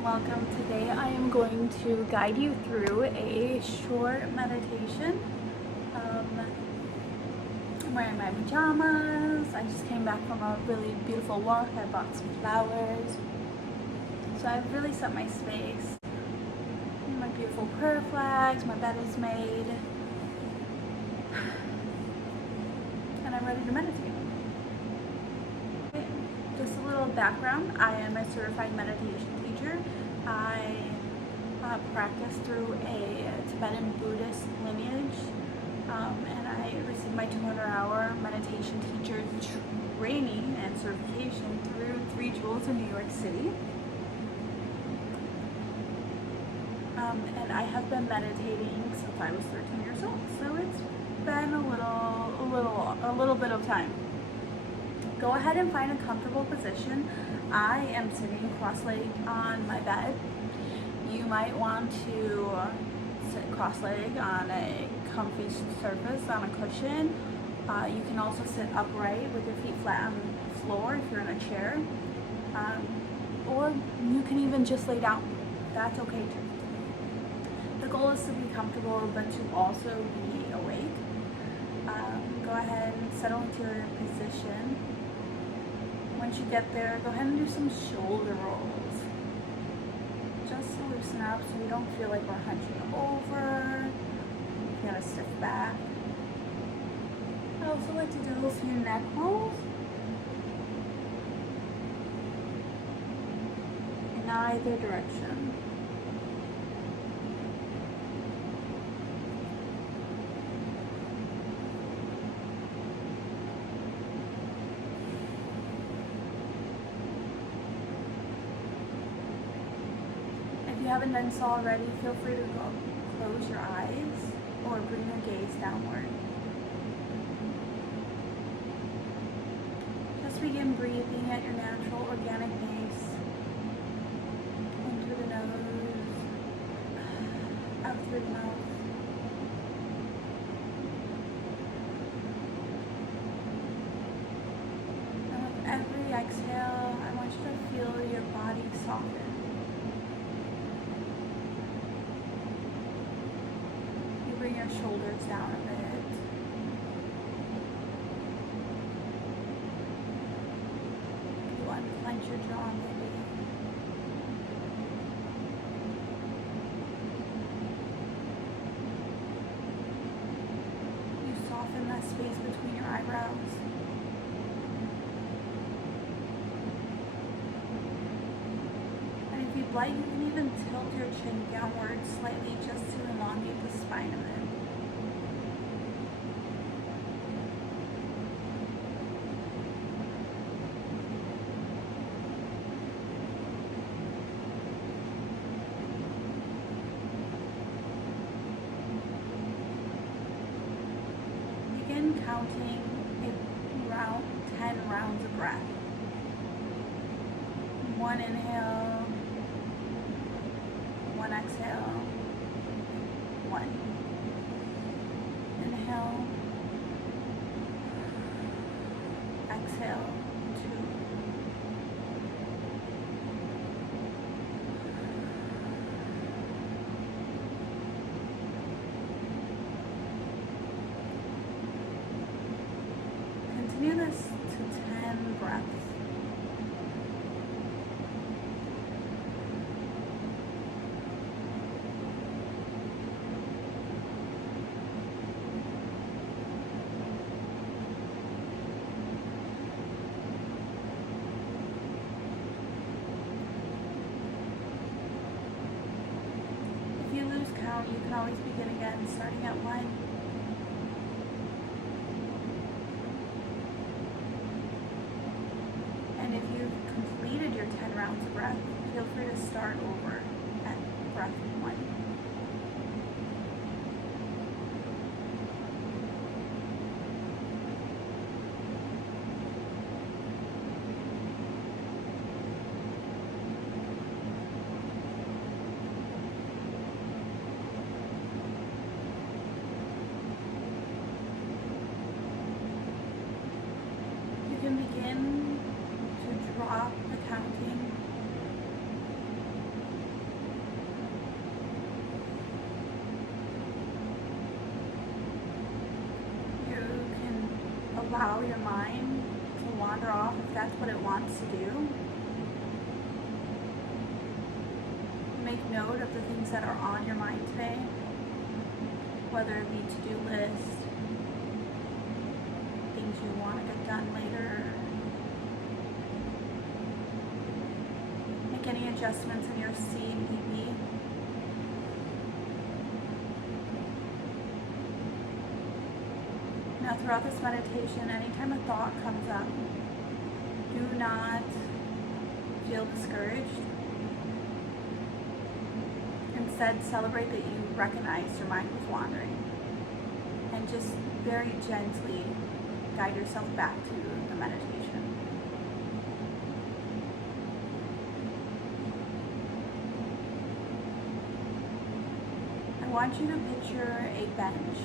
and welcome. Today I am going to guide you through a short meditation. I'm wearing my pajamas. I just came back from a really beautiful walk. I bought some flowers. So I've really set my space. My beautiful prayer flags, my bed is made. And I'm ready to meditate. Just a little background, I am a certified meditation teacher. I practice through a Tibetan Buddhist lineage, and I received my 200-hour meditation teacher training and certification through Three Jewels in New York City. And I have been meditating since I was 13 years old, so it's been a little bit of time. Go ahead and find a comfortable position. I am sitting cross-legged on my bed. You might want to sit cross-legged on a comfy surface, on a cushion. You can also sit upright with your feet flat on the floor if you're in a chair. Or you can even just lay down. That's okay too. The goal is to be comfortable, but to also be awake. Go ahead and settle into your position. Once you get there, go ahead and do some shoulder rolls. Just to loosen up so you don't feel like we're hunching over. You gotta stiff back. I also like to do a few neck rolls. In either direction. If you haven't done so already, feel free to close your eyes or bring your gaze downward. Just begin breathing at your natural organic pace. In through the nose, out through the mouth. And with every exhale, I want you to feel your body soften. Bring your shoulders down a bit. You want to clench your jaw maybe. You soften that space between your eyebrows. And if you'd like, you can even tilt your chin downward slightly just to elongate the spine a bit. Begin counting 10 rounds of breath. One inhale, one exhale, one. Inhale, exhale, two. Continue this to 10 breaths. If you lose count, you can always begin again, starting at 1. And if you've completed your 10 rounds of breath, feel free to start over at breath 1. You can begin to drop the counting allow your mind to wander off if that's what it wants to do. Make note of the things that are on your mind today, whether it be to-do list, things you want to get done later. Make any adjustments in your CEP. Now throughout this meditation, anytime a thought comes up, do not feel discouraged. Instead, celebrate that you recognized your mind was wandering, and just very gently guide yourself back to the meditation. I want you to picture a bench.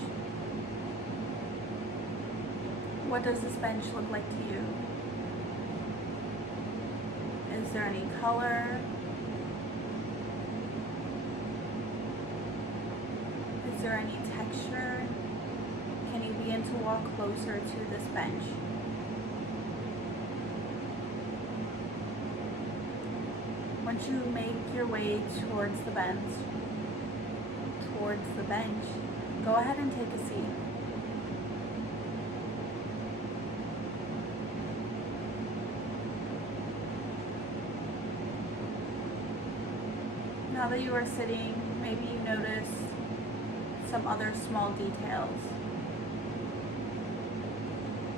What does this bench look like to you? Is there any color? Is there any texture? Can you begin to walk closer to this bench? Once you make your way towards the bench, go ahead and take a seat. Now that you are sitting, maybe you notice some other small details.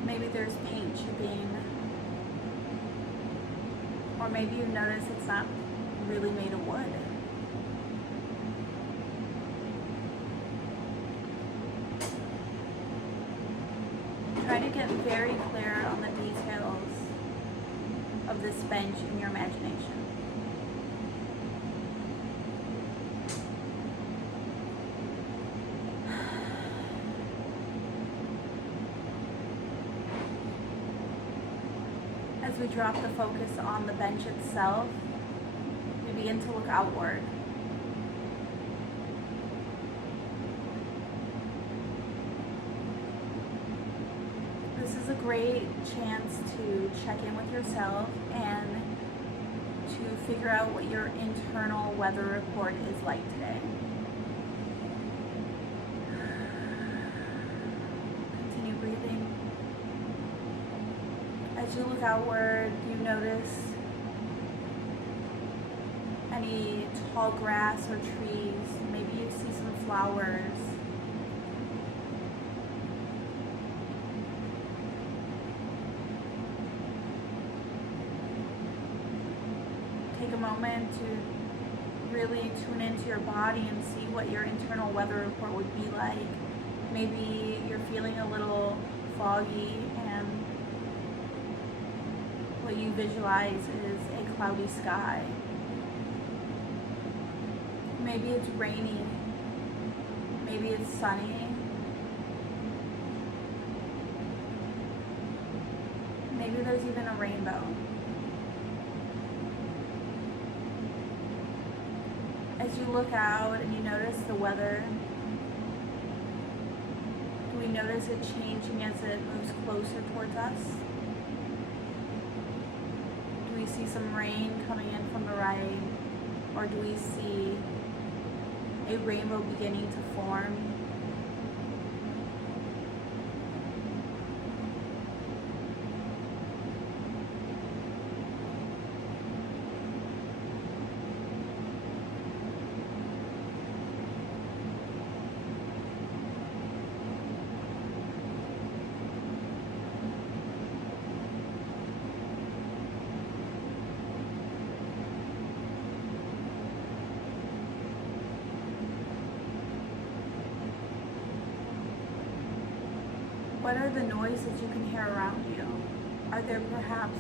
Maybe there's paint chipping, or maybe you notice it's not really made of wood. Try to get very clear on the details of this bench in your imagination. As we drop the focus on the bench itself, we begin to look outward. This is a great chance to check in with yourself and to figure out what your internal weather report is like today. Continue breathing. As you look outward, you notice any tall grass or trees. Maybe you see some flowers. Take a moment to really tune into your body and see what your internal weather report would be like. Maybe you're feeling a little foggy and what you visualize is a cloudy sky. Maybe it's rainy. Maybe it's sunny. Maybe there's even a rainbow. As you look out and you notice the weather, do we notice it changing as it moves closer towards us? Do we see some rain coming in from the right? Or do we see a rainbow beginning to form? What are the noises you can hear around you? Are there perhaps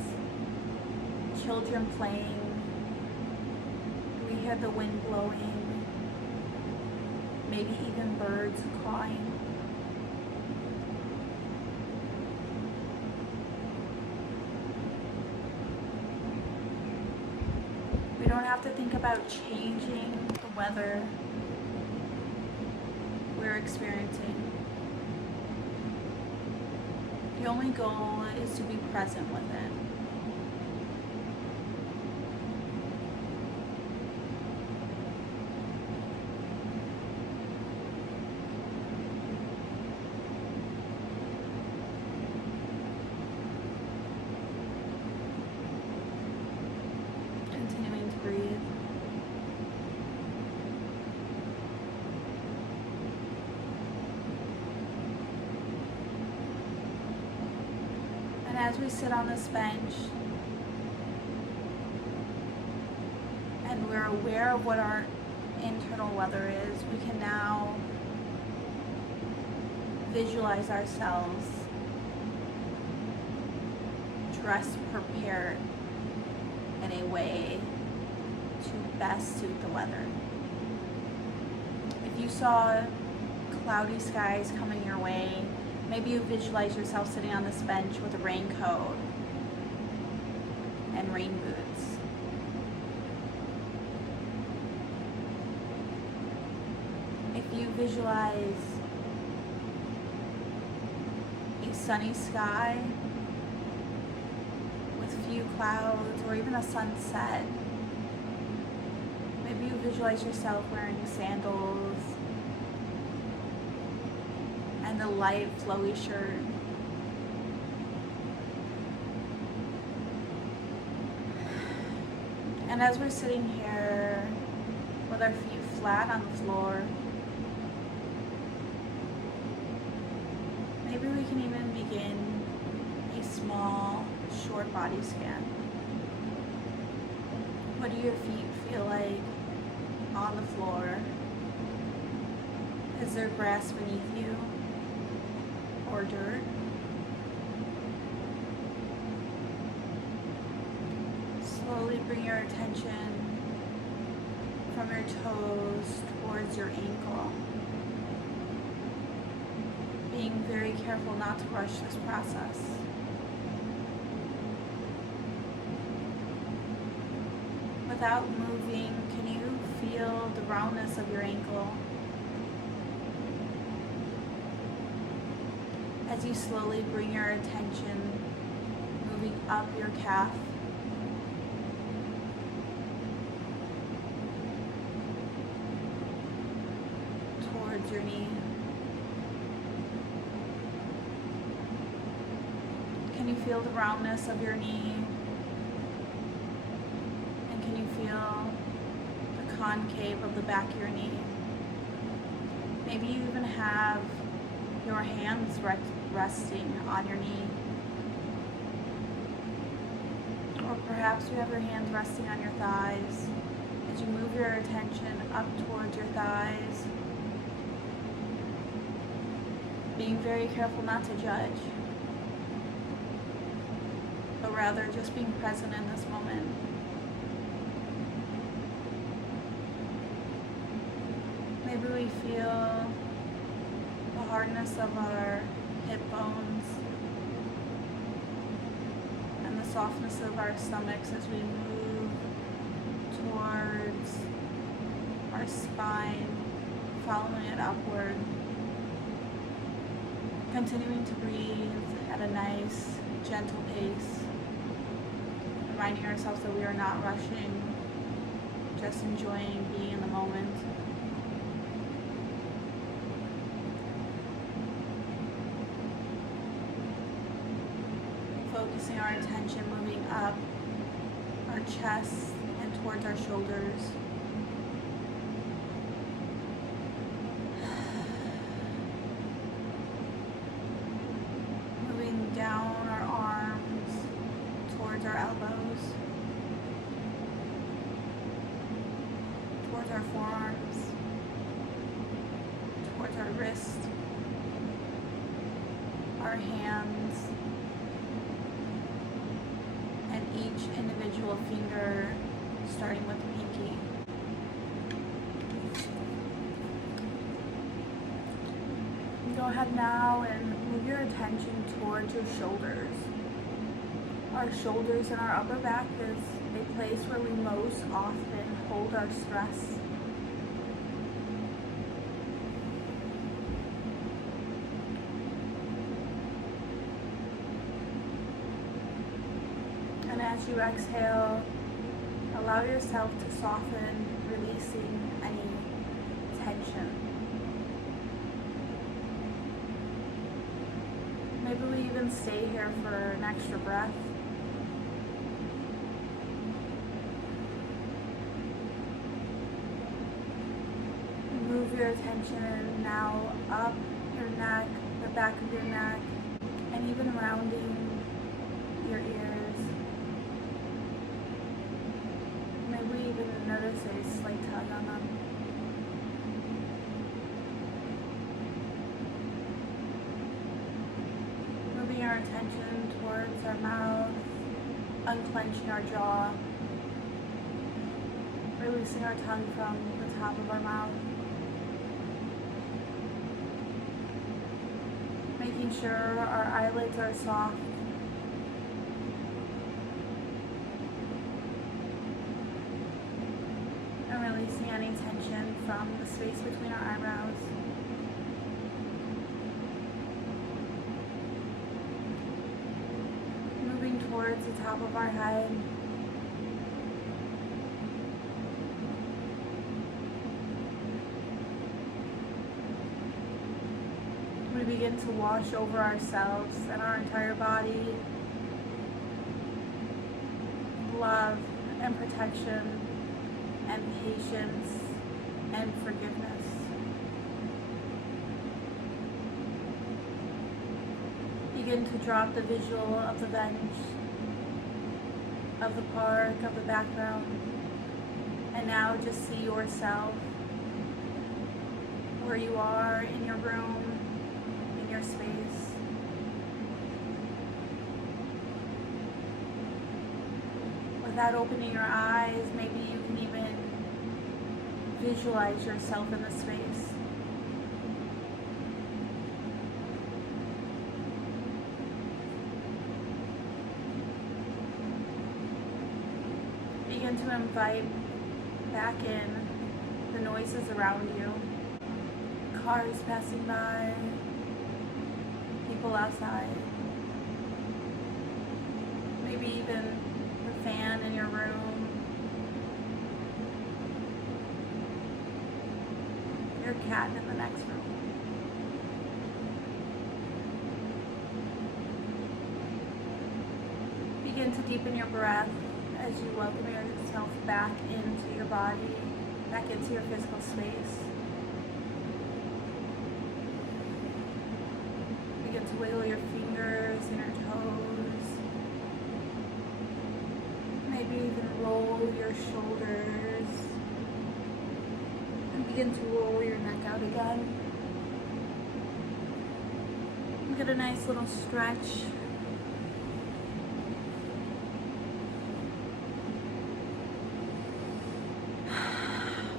children playing? Do we hear the wind blowing? Maybe even birds cawing? We don't have to think about changing the weather we're experiencing. You The only goal is to be present with it. Continuing to breathe. And as we sit on this bench and we're aware of what our internal weather is, we can now visualize ourselves dressed, prepared in a way to best suit the weather. If you saw cloudy skies coming your way, maybe you visualize yourself sitting on this bench with a raincoat and rain boots. If you visualize a sunny sky with few clouds or even a sunset, maybe you visualize yourself wearing sandals and a light flowy shirt. And as we're sitting here with our feet flat on the floor, maybe we can even begin a small, short body scan. What do your feet feel like on the floor? Is there grass beneath you or dirt? Slowly bring your attention from your toes towards your ankle. Being very careful not to rush this process. Without moving, can you feel the roundness of your ankle? As you slowly bring your attention moving up your calf, towards your knee. Can you feel the roundness of your knee? And can you feel the concave of the back of your knee? Maybe you even have your hands resting on your knee. Or perhaps you have your hands resting on your thighs. As you move your attention up towards your thighs, being very careful not to judge, but rather just being present in this moment. Maybe we feel the hardness of our hip bones and the softness of our stomachs as we move towards our spine, following it upward. Continuing to breathe at a nice, gentle pace, reminding ourselves that we are not rushing, just enjoying being in the moment. Focusing our attention moving up our chest and towards our shoulders. Moving down our arms towards our elbows, towards our forearms, towards our wrists, our hands, and each individual finger, starting with the pinky. Go ahead now and move your attention towards your shoulders. Our shoulders and our upper back is a place where we most often hold our stress. As you exhale, allow yourself to soften, releasing any tension. Maybe we even stay here for an extra breath. Move your attention now up your neck, the back of your neck, and even rounding your ears. Maybe even notice a slight tug on them. Moving our attention towards our mouth, unclenching our jaw, releasing our tongue from the top of our mouth. Making sure our eyelids are soft. And releasing any tension from the space between our eyebrows. Moving towards the top of our head. We begin to wash over ourselves and our entire body. Love and protection and patience and forgiveness. Begin to drop the visual of the bench, of the park, of the background, and now just see yourself where you are in your room, in your space. Without opening your eyes, maybe you can even visualize yourself in the space. Begin to invite back in the noises around you. Cars passing by, people outside, maybe even the fan in your room, your cat in the next room. Begin to deepen your breath as you welcome yourself back into your body, back into your physical space. Begin to wiggle your fingers and your toes. Maybe even roll your shoulders. And begin to roll your neck out again. Get a nice little stretch.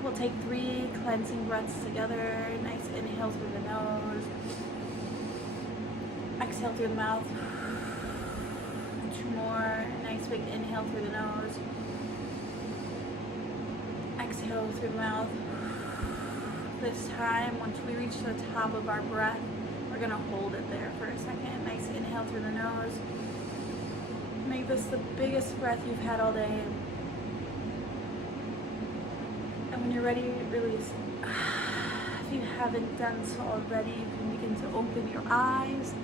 We'll take 3 cleansing breaths together. Nice inhale through the nose. Exhale through the mouth. 2 more. Nice big inhale through the nose. Exhale through the mouth. This time, once we reach the top of our breath, we're going to hold it there for a second. Nice inhale through the nose. Make this the biggest breath you've had all day. And when you're ready, release. If you haven't done so already, you can begin to open your eyes.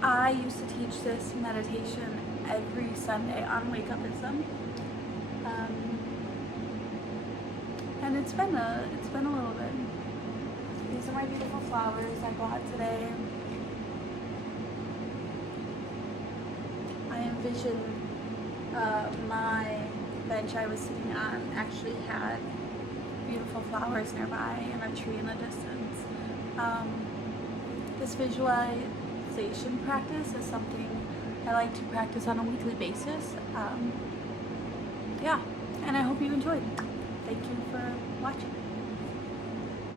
I used to teach this meditation every Sunday on Wake Upism. And it's been a little bit. These are my beautiful flowers I bought today. I envisioned my bench I was sitting on actually had beautiful flowers nearby and a tree in the distance. This visualization practice is something I like to practice on a weekly basis. Yeah, and I hope you enjoyed. Thank you for watching.